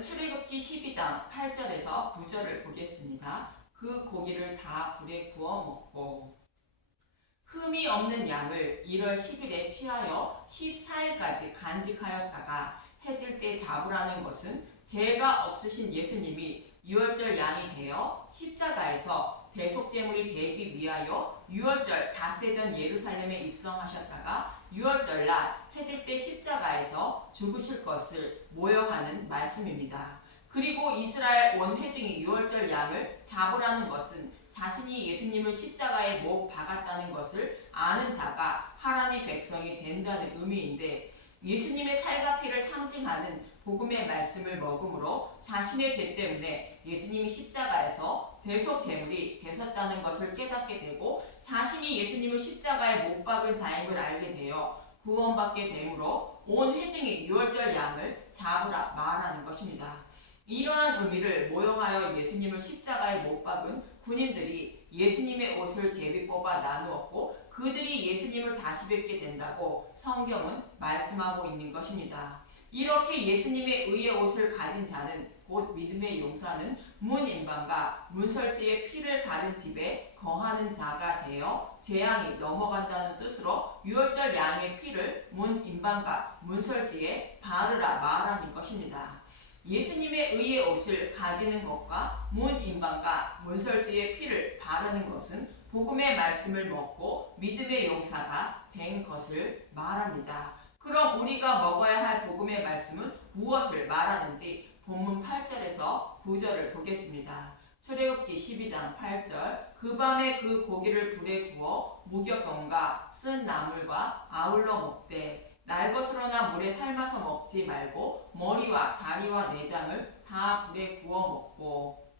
오늘은 출애굽기 12장 8절에서 9절을 보겠습니다. 그 고기를 다 불에 구워 먹고 흠이 없는 양을 1월 10일에 취하여 14일까지 간직하였다가 해질 때 잡으라는 것은 죄가 없으신 예수님이 유월절 양이 되어 십자가에서 대속제물이 되기 위하여 유월절 닷새 전 예루살렘에 입성하셨다가 유월절 날 해질 때 십자가에서 죽으실 것을 모형하는 말씀입니다. 그리고 이스라엘 온 회중이 유월절 양을 잡으라는 것은 자신이 예수님을 십자가에 못 박았다는 것을 아는 자가 하나님의 백성이 된다는 의미인데, 예수님의 살과 피를 상징하는 복음의 말씀을 먹음으로 자신의 죄 때문에 예수님이 십자가에서 대속 제물이 되셨다는 것을 깨닫게 되고, 자신이 예수님을 십자가에 못 박은 자인 걸 알게 되어 구원받게 되므로 온 회중이 유월절 양을 잡으라 말하는 것입니다. 이러한 의미를 모형하여 예수님을 십자가에 못 박은 군인들이 예수님의 옷을 제비 뽑아 나누었고, 그들이 예수님을 다시 뵙게 된다고 성경은 말씀하고 있는 것입니다. 이렇게 예수님의 의의 옷을 가진 자는, 곧 믿음의 용사는 문임방과 문설지의 피를 바른 집에 거하는 자가 되어 재앙이 넘어간다는 뜻으로 유월절 양의 피를 문임방과 문설지에 바르라 말하는 것입니다. 예수님의 의의 옷을 가지는 것과 문임방과 문설지의 피를 바르는 것은 복음의 말씀을 먹고 믿음의 용사가 된 것을 말합니다. 그럼 우리가 먹어야 할 복음의 말씀은 무엇을 말하는지 본문 8절에서 9절을 보겠습니다. 출애굽기 12장 8절, 그 밤에 그 고기를 불에 구워 무교병과 쓴 나물과 아울러 먹되 날것으로나 물에 삶아서 먹지 말고 머리와 다리와 내장을 다 불에 구워 먹고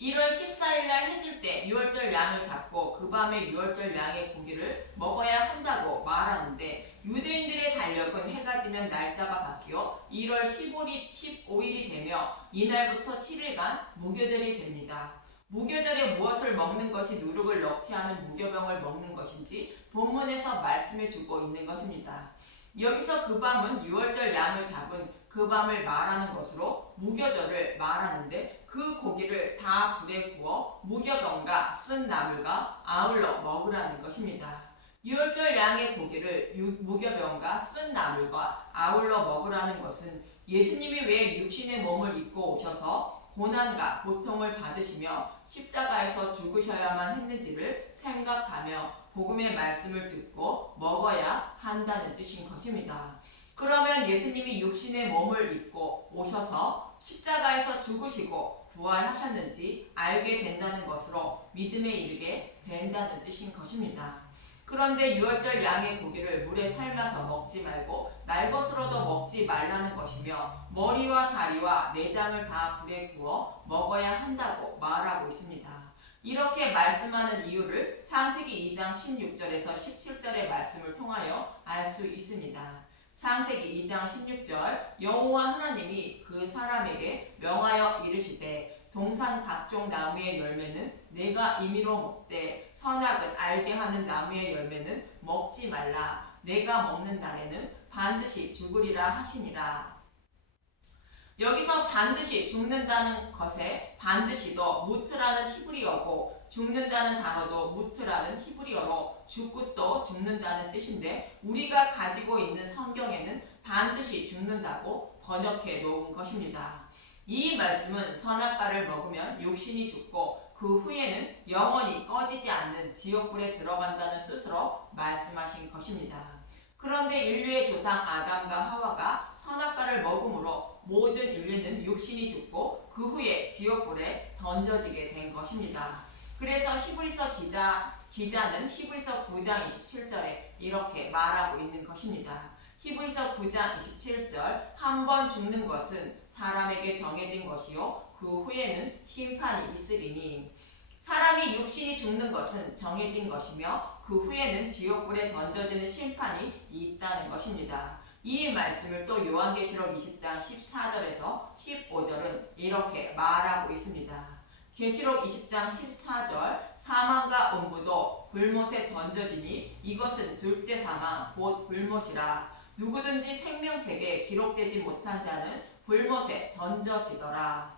1월 14일 날 해질 때 유월절 양을 잡고 그 밤에 유월절 양의 고기를 먹어야 한다고 말하는데, 유대인들의 달력은 해가 지면 날짜가 바뀌어 1월 15일이 되며 이날부터 7일간 무교절이 됩니다. 무교절에 무엇을 먹는 것이 누룩을 넣지 않은 무교병을 먹는 것인지 본문에서 말씀해 주고 있는 것입니다. 여기서 그 밤은 유월절 양을 잡은 그 밤을 말하는 것으로 무교절을 말하는데, 그 고기를 다 불에 구워 무교병과 쓴 나물과 아울러 먹으라는 것입니다. 유월절 양의 고기를 무교병과 쓴 나물과 아울러 먹으라는 것은 예수님이 왜 육신의 몸을 입고 오셔서 고난과 고통을 받으시며 십자가에서 죽으셔야만 했는지를 생각하며 복음의 말씀을 듣고 먹어야 한다는 뜻인 것입니다. 그러면 예수님이 육신의 몸을 입고 오셔서 십자가에서 죽으시고 부활하셨는지 알게 된다는 것으로 믿음에 이르게 된다는 뜻인 것입니다. 그런데 유월절 양의 고기를 물에 삶아서 먹지 말고 날것으로도 먹지 말라는 것이며, 머리와 다리와 내장을 다 불에 구워 먹어야 한다고 말하고 있습니다. 이렇게 말씀하는 이유를 창세기 2장 16절에서 17절의 말씀을 통하여 알 수 있습니다. 창세기 2장 16절, 여호와 하나님이 그 사람에게 명하여 이르시되 동산 각종 나무의 열매는 내가 임의로 먹되 선악을 알게 하는 나무의 열매는 먹지 말라. 내가 먹는 날에는 반드시 죽으리라 하시니라. 여기서 반드시 죽는다는 것에 반드시도 무트라는 히브리어고, 죽는다는 단어도 무트라는 히브리어로 죽고 죽는다는 뜻인데, 우리가 가지고 있는 성경에는 반드시 죽는다고 번역해 놓은 것입니다. 이 말씀은 선악과를 먹으면 육신이 죽고 그 후에는 영원히 꺼지지 않는 지옥불에 들어간다는 뜻으로 말씀하신 것입니다. 그런데 인류의 조상 아담과 하와가 선악과를 먹음으로 모든 인류는 육신이 죽고 그 후에 지옥불에 던져지게 된 것입니다. 그래서 히브리서 기자는 히브리서 9장 27절에 이렇게 말하고 있는 것입니다. 히브리서 9장 27절, 한 번 죽는 것은 사람에게 정해진 것이요 그 후에는 심판이 있으리니, 사람이 육신이 죽는 것은 정해진 것이며 그 후에는 지옥불에 던져지는 심판이 있다는 것입니다. 이 말씀을 또 요한계시록 20장 14절에서 15절은 이렇게 말하고 있습니다. 계시록 20장 14절, 사망과 음부도 불못에 던져지니 이것은 둘째 사망 곧 불못이라. 누구든지 생명책에 기록되지 못한 자는 불못에 던져지더라.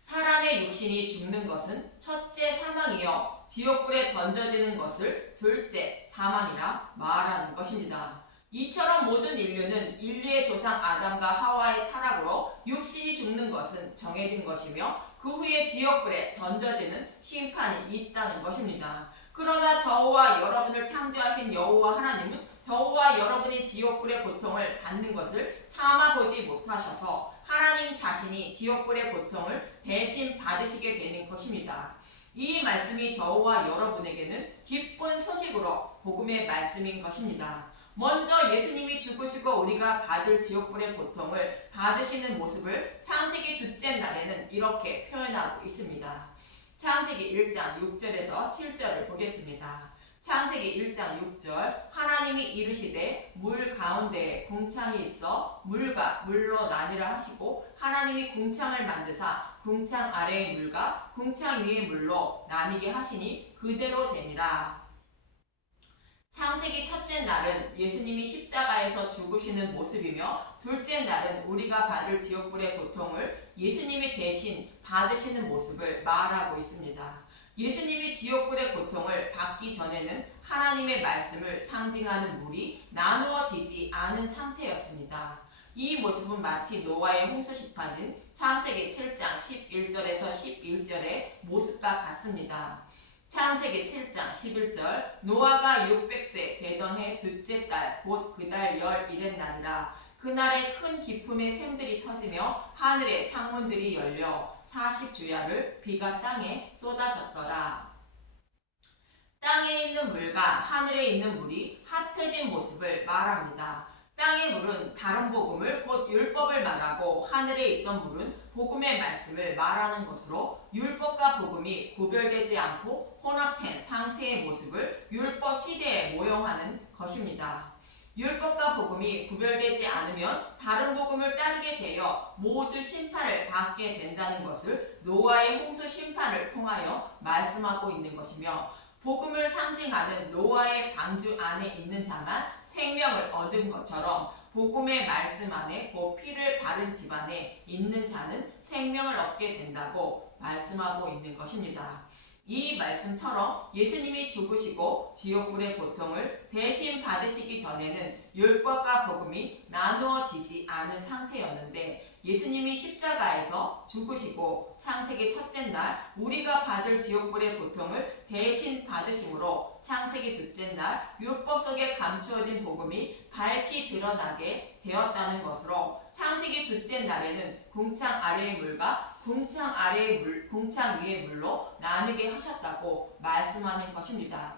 사람의 육신이 죽는 것은 첫째 사망이요 지옥불에 던져지는 것을 둘째 사망이라 말하는 것입니다. 이처럼 모든 인류는 인류의 조상 아담과 하와의 타락으로 육신이 죽는 것은 정해진 것이며 그 후에 지옥불에 던져지는 심판이 있다는 것입니다. 그러나 저와 여러분을 창조하신 여호와 하나님은 저와 여러분이 지옥불의 고통을 받는 것을 참아보지 못하셔서 하나님 자신이 지옥불의 고통을 대신 받으시게 되는 것입니다. 이 말씀이 저와 여러분에게는 기쁜 소식으로 복음의 말씀인 것입니다. 먼저 예수님이 죽으시고 우리가 받을 지옥불의 고통을 받으시는 모습을 창세기 둘째 날에는 이렇게 표현하고 있습니다. 창세기 1장 6절에서 7절을 보겠습니다. 창세기 1장 6절 하나님이 이르시되 물 가운데에 궁창이 있어 물과 물로 나뉘라 하시고 하나님이 궁창을 만드사 궁창 아래의 물과 궁창 위의 물로 나뉘게 하시니 그대로 되니라. 창세기 첫째 날은 예수님이 십자가에서 죽으시는 모습이며 둘째 날은 우리가 받을 지옥불의 고통을 예수님이 대신 받으시는 모습을 말하고 있습니다. 예수님이 지옥불의 고통을 받기 전에는 하나님의 말씀을 상징하는 물이 나누어지지 않은 상태였습니다. 이 모습은 마치 노아의 홍수 심판인 창세기 7장 11절에서 11절의 모습과 같습니다. 창세기 7장 11절 노아가 600세 되던 해 둘째 달 곧 그달 11의 날이라. 그날에 큰 기품의 샘들이 터지며 하늘의 창문들이 열려 40주야를 비가 땅에 쏟아졌더라. 땅에 있는 물과 하늘에 있는 물이 합해진 모습을 말합니다. 땅의 물은 다른 복음을 곧 율법을 말하고 하늘에 있던 물은 복음의 말씀을 말하는 것으로 율법과 복음이 구별되지 않고 혼합된 상태의 모습을 율법 시대에 모형하는 것입니다. 율법과 복음이 구별되지 않으면 다른 복음을 따르게 되어 모두 심판을 받게 된다는 것을 노아의 홍수 심판을 통하여 말씀하고 있는 것이며 복음을 상징하는 노아의 방주 안에 있는 자만 생명을 얻은 것처럼 복음의 말씀 안에 그 피를 바른 집안에 있는 자는 생명을 얻게 된다고 말씀하고 있는 것입니다. 이 말씀처럼 예수님이 죽으시고 지옥불의 고통을 대신 받으시기 전에는 율법과 복음이 나누어지지 않은 상태였는데 예수님이 십자가에서 죽으시고 창세기 첫째 날 우리가 받을 지옥불의 고통을 대신 받으심으로 창세기 둘째 날 율법 속에 감추어진 복음이 밝히 드러나게 되었다는 것으로 창세기 둘째 날에는 궁창 아래의 물과 궁창 위의 물로 나누게 하셨다고 말씀하는 것입니다.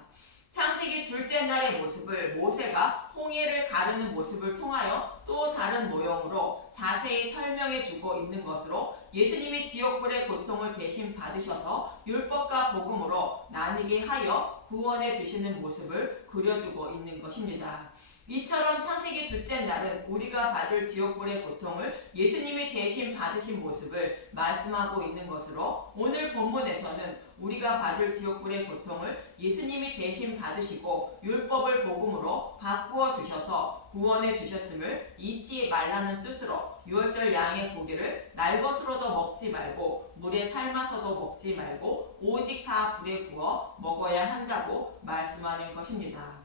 창세기 둘째 날의 모습을 모세가 홍해를 가르는 모습을 통하여 또 다른 모형으로 자세히 설명해 주고 있는 것으로 예수님이 지옥불의 고통을 대신 받으셔서 율법과 복음으로 나뉘게 하여 구원해 주시는 모습을 그려주고 있는 것입니다. 이처럼 창세기 둘째 날은 우리가 받을 지옥불의 고통을 예수님이 대신 받으신 모습을 말씀하고 있는 것으로 오늘 본문에서는 우리가 받을 지옥불의 고통을 예수님이 대신 받으시고 율법을 복음으로 바꾸어 주셔서 구원해 주셨음을 잊지 말라는 뜻으로 유월절 양의 고기를 날 것으로도 먹지 말고 물에 삶아서도 먹지 말고 오직 다 불에 구워 먹어야 한다고 말씀하는 것입니다.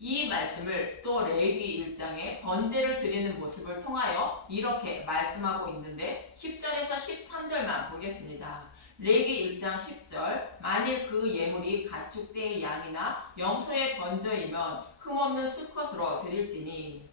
이 말씀을 또 레위기 1장에 번제를 드리는 모습을 통하여 이렇게 말씀하고 있는데 10절에서 13절만 보겠습니다. 레위기 1장 10절 만일 그 예물이 가축대의 양이나 염소의 번제이면 흠없는 수컷으로 드릴지니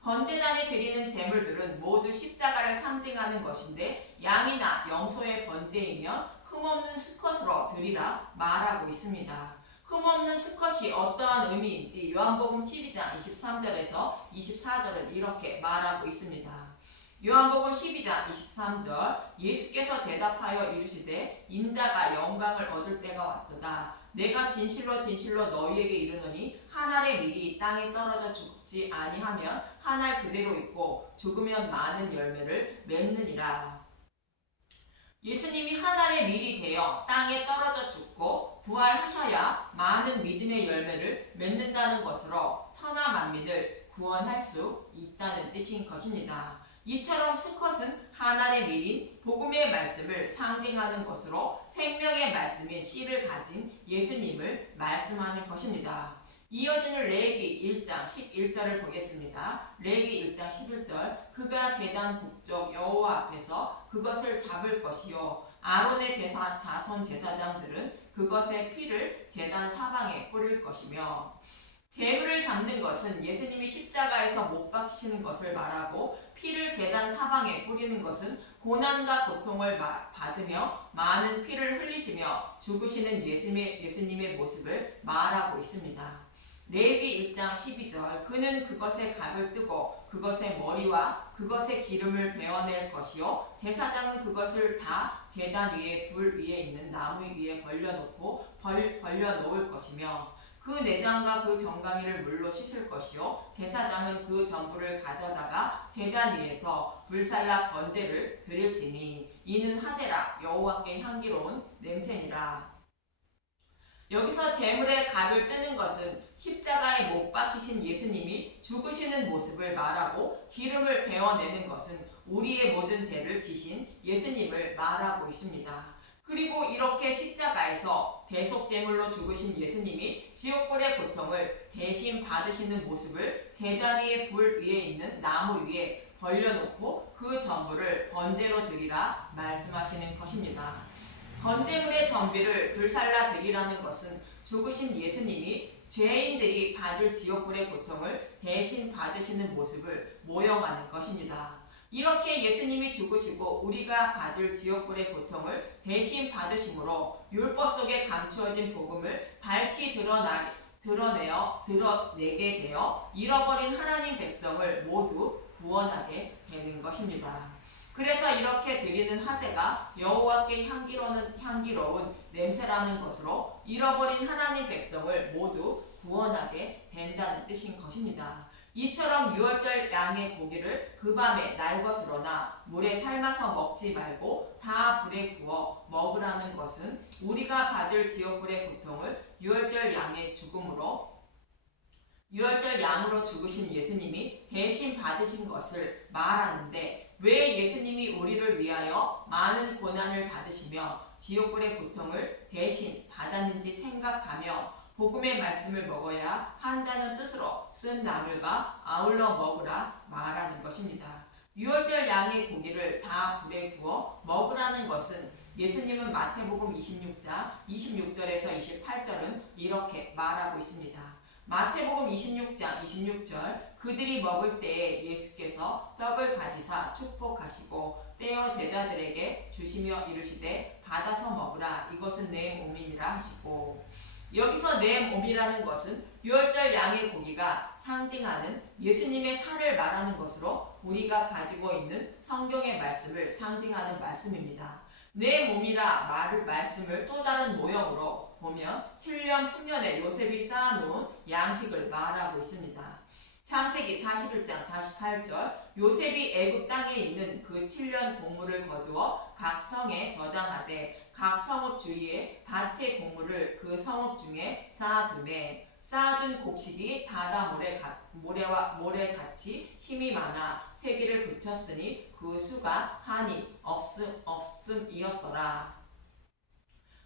번제단에 드리는 제물들은 모두 십자가를 상징하는 것인데 양이나 염소의 번제이면 흠없는 수컷으로 드리라 말하고 있습니다. 흠없는 수컷이 어떠한 의미인지 요한복음 12장 23절에서 24절은 이렇게 말하고 있습니다. 요한복음 12장 23절 예수께서 대답하여 이르시되 인자가 영광을 얻을 때가 왔도다. 내가 진실로 진실로 너희에게 이르노니 한 알의 밀이 땅에 떨어져 죽지 아니하면 한 알 그대로 있고 죽으면 많은 열매를 맺느니라. 예수님이 한 알의 밀이 되어 땅에 떨어져 죽고 부활하셔야 많은 믿음의 열매를 맺는다는 것으로 천하 만민을 구원할 수 있다는 뜻인 것입니다. 이처럼 수컷은 하나님의 밀인 복음의 말씀을 상징하는 것으로 생명의 말씀인 씨를 가진 예수님을 말씀하는 것입니다. 이어지는 레위기 1장 11절을 보겠습니다. 레위기 1장 11절 그가 제단 북쪽 여호와 앞에서 그것을 잡을 것이요 아론의 자손 제사장들은 그것의 피를 제단 사방에 뿌릴 것이며 제물을 잡는 것은 예수님이 십자가에서 못 박히시는 것을 말하고 피를 제단 사방에 뿌리는 것은 고난과 고통을 받으며 많은 피를 흘리시며 죽으시는 예수님의 모습을 말하고 있습니다. 레위기 1장 12절 그는 그것의 각을 뜨고 그것의 머리와 그것의 기름을 베어낼 것이요 제사장은 그것을 다 제단 위에 불 위에 있는 나무 위에 벌려놓을 것이며 그 내장과 그 정강이를 물로 씻을 것이요 제사장은 그 전부를 가져다가 제단 위에서 불살라 번제를 드릴지니 이는 화제라 여호와께 향기로운 냄새니라. 여기서 제물의 각을 뜨는 것은 십자가에 못 박히신 예수님이 죽으시는 모습을 말하고 기름을 베어내는 것은 우리의 모든 죄를 지신 예수님을 말하고 있습니다. 그리고 이렇게 십자가에서 대속제물로 죽으신 예수님이 지옥불의 고통을 대신 받으시는 모습을 제단 위에 불 위에 있는 나무 위에 벌려놓고 그 전부를 번제로 드리라 말씀하시는 것입니다. 번제물의 전비를 불살라 드리라는 것은 죽으신 예수님이 죄인들이 받을 지옥불의 고통을 대신 받으시는 모습을 모형하는 것입니다. 이렇게 예수님이 죽으시고 우리가 받을 지옥불의 고통을 대신 받으심으로 율법 속에 감추어진 복음을 밝히 드러내게 되어 잃어버린 하나님 백성을 모두 구원하게 되는 것입니다. 그래서 이렇게 드리는 화제가 여호와께 향기로운 냄새라는 것으로 잃어버린 하나님 백성을 모두 구원하게 된다는 뜻인 것입니다. 이처럼 유월절 양의 고기를 그 밤에 날 것으로나 물에 삶아서 먹지 말고 다 불에 구워 먹으라는 것은 우리가 받을 지옥불의 고통을 유월절 양으로 죽으신 예수님이 대신 받으신 것을 말하는데 왜 예수님이 우리를 위하여 많은 고난을 받으시며 지옥불의 고통을 대신 받았는지 생각하며 복음의 말씀을 먹어야 한다는 뜻으로 쓴 나물과 아울러 먹으라 말하는 것입니다. 유월절 양의 고기를 다 불에 구워 먹으라는 것은 예수님은 마태복음 26장 26절에서 28절은 이렇게 말하고 있습니다. 마태복음 26장 26절 그들이 먹을 때에 예수께서 떡을 가지사 축복하시고 떼어 제자들에게 주시며 이르시되 받아서 먹으라 이것은 내 몸이니라 하시고 여기서 내 몸이라는 것은 유월절 양의 고기가 상징하는 예수님의 살을 말하는 것으로 우리가 가지고 있는 성경의 말씀을 상징하는 말씀입니다. 내 몸이라 말씀을 또 다른 모형으로 보면 7년 풍년에 요셉이 쌓아놓은 양식을 말하고 있습니다. 창세기 41장 48절 요셉이 애굽 땅에 있는 그 7년 곡물을 거두어 각 성에 저장하되 각 성읍 주위에 밭의 곡물을 그 성읍 중에 쌓아두매 쌓아둔 곡식이 바다 모래같이 힘이 많아 세기를 그쳤으니 그 수가 한이 없음이었더라.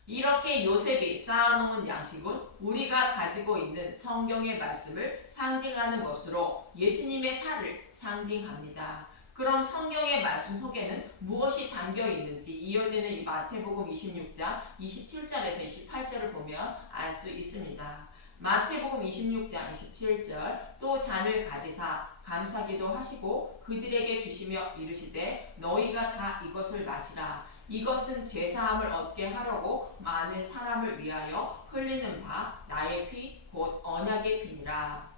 이렇게 요셉이 쌓아놓은 양식은 우리가 가지고 있는 성경의 말씀을 상징하는 것으로 예수님의 살을 상징합니다. 그럼 성경의 말씀 속에는 무엇이 담겨 있는지 이어지는 이 마태복음 26장 27절에서 28절을 보면 알 수 있습니다. 마태복음 26장 27절 또 잔을 가지사 감사기도 하시고 그들에게 주시며 이르시되 너희가 다 이것을 마시라 이것은 제사함을 얻게 하려고 많은 사람을 위하여 흘리는 바 나의 피 곧 언약의 피니라.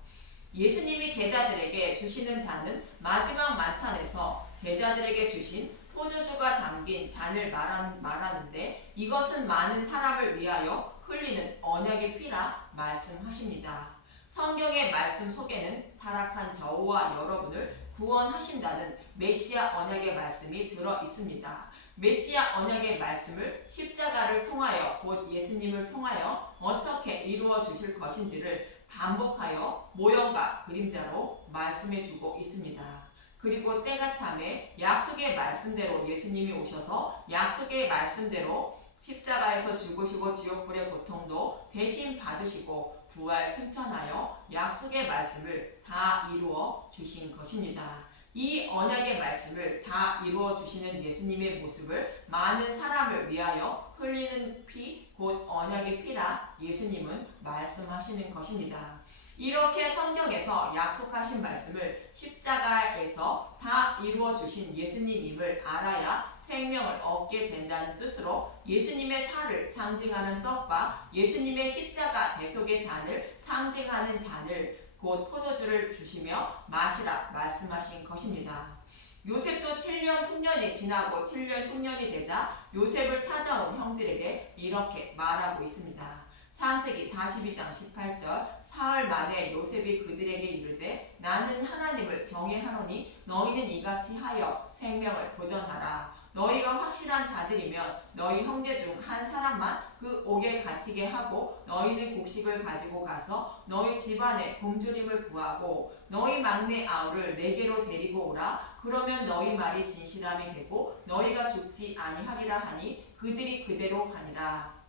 예수님이 제자들에게 주시는 잔은 마지막 만찬에서 제자들에게 주신 포도주가 담긴 잔을 말하는데 이것은 많은 사람을 위하여 흘리는 언약의 피라 말씀하십니다. 성경의 말씀 속에는 타락한 저와 여러분을 구원하신다는 메시아 언약의 말씀이 들어 있습니다. 메시아 언약의 말씀을 십자가를 통하여 곧 예수님을 통하여 어떻게 이루어 주실 것인지를 반복하여 모형과 그림자로 말씀해 주고 있습니다. 그리고 때가 참에 약속의 말씀대로 예수님이 오셔서 약속의 말씀대로 십자가에서 죽으시고 지옥불의 고통도 대신 받으시고 부활 승천하여 약속의 말씀을 다 이루어 주신 것입니다. 이 언약의 말씀을 다 이루어 주시는 예수님의 모습을 많은 사람을 위하여 흘리는 피, 곧 언약의 피라 예수님은 말씀하시는 것입니다. 이렇게 성경에서 약속하신 말씀을 십자가에서 다 이루어 주신 예수님임을 알아야 생명을 얻게 된다는 뜻으로 예수님의 살을 상징하는 떡과 예수님의 십자가 대속의 잔을 상징하는 잔을 곧 포도주를 주시며 마시라 말씀하신 것입니다. 요셉도 7년 흉년이 지나고 7년 흉년이 되자 요셉을 찾아온 형들에게 이렇게 말하고 있습니다. 창세기 42장 18절 사흘 만에 요셉이 그들에게 이르되 나는 하나님을 경외하노니 너희는 이같이 하여 생명을 보전하라. 너희가 확실한 자들이면 너희 형제 중 한 사람만 그 옥에 갇히게 하고 너희는 곡식을 가지고 가서 너희 집안에 굶주림을 구하고 너희 막내 아우를 내게로 데리고 오라. 그러면 너희 말이 진실함이 되고 너희가 죽지 아니하리라 하니 그들이 그대로 하니라.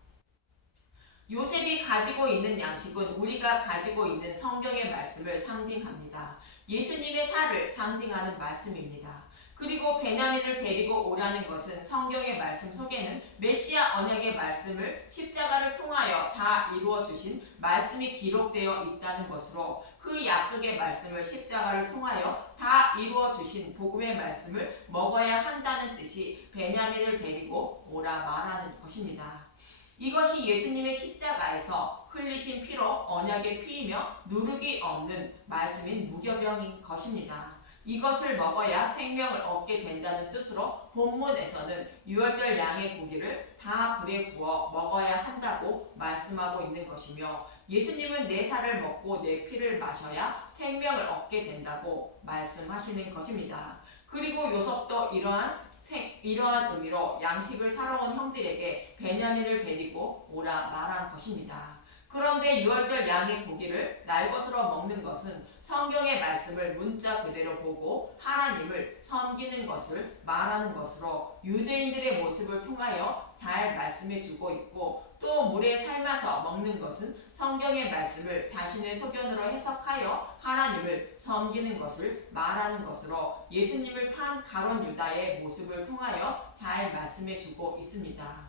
요셉이 가지고 있는 양식은 우리가 가지고 있는 성경의 말씀을 상징합니다. 예수님의 살을 상징하는 말씀입니다. 그리고 베냐민을 데리고 오라는 것은 성경의 말씀 속에는 메시아 언약의 말씀을 십자가를 통하여 다 이루어 주신 말씀이 기록되어 있다는 것으로 그 약속의 말씀을 십자가를 통하여 다 이루어 주신 복음의 말씀을 먹어야 한다는 뜻이 베냐민을 데리고 오라 말하는 것입니다. 이것이 예수님의 십자가에서 흘리신 피로 언약의 피이며 누룩이 없는 말씀인 무교병인 것입니다. 이것을 먹어야 생명을 얻게 된다는 뜻으로 본문에서는 유월절 양의 고기를 다 불에 구워 먹어야 한다고 말씀하고 있는 것이며 예수님은 내 살을 먹고 내 피를 마셔야 생명을 얻게 된다고 말씀하시는 것입니다. 그리고 요셉도 이러한 의미로 양식을 사러 온 형들에게 베냐민을 데리고 오라 말한 것입니다. 그런데 유월절 양의 고기를 날것으로 먹는 것은 성경의 말씀을 문자 그대로 보고 하나님을 섬기는 것을 말하는 것으로 유대인들의 모습을 통하여 잘 말씀해 주고 있고 또 물에 삶아서 먹는 것은 성경의 말씀을 자신의 소견으로 해석하여 하나님을 섬기는 것을 말하는 것으로 예수님을 판 가룟 유다의 모습을 통하여 잘 말씀해 주고 있습니다.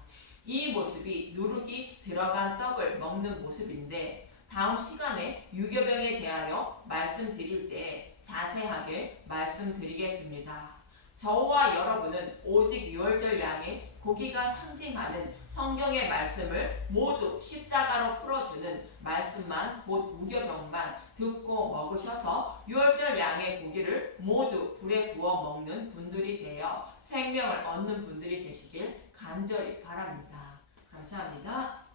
이 모습이 누룩이 들어간 떡을 먹는 모습인데 다음 시간에 유교병에 대하여 말씀드릴 때 자세하게 말씀드리겠습니다. 저와 여러분은 오직 유월절 양의 고기가 상징하는 성경의 말씀을 모두 십자가로 풀어주는 말씀만 곧 무교병만 듣고 먹으셔서 유월절 양의 고기를 모두 불에 구워 먹는 분들이 되어 생명을 얻는 분들이 되시길 간절히 바랍니다. 감사합니다.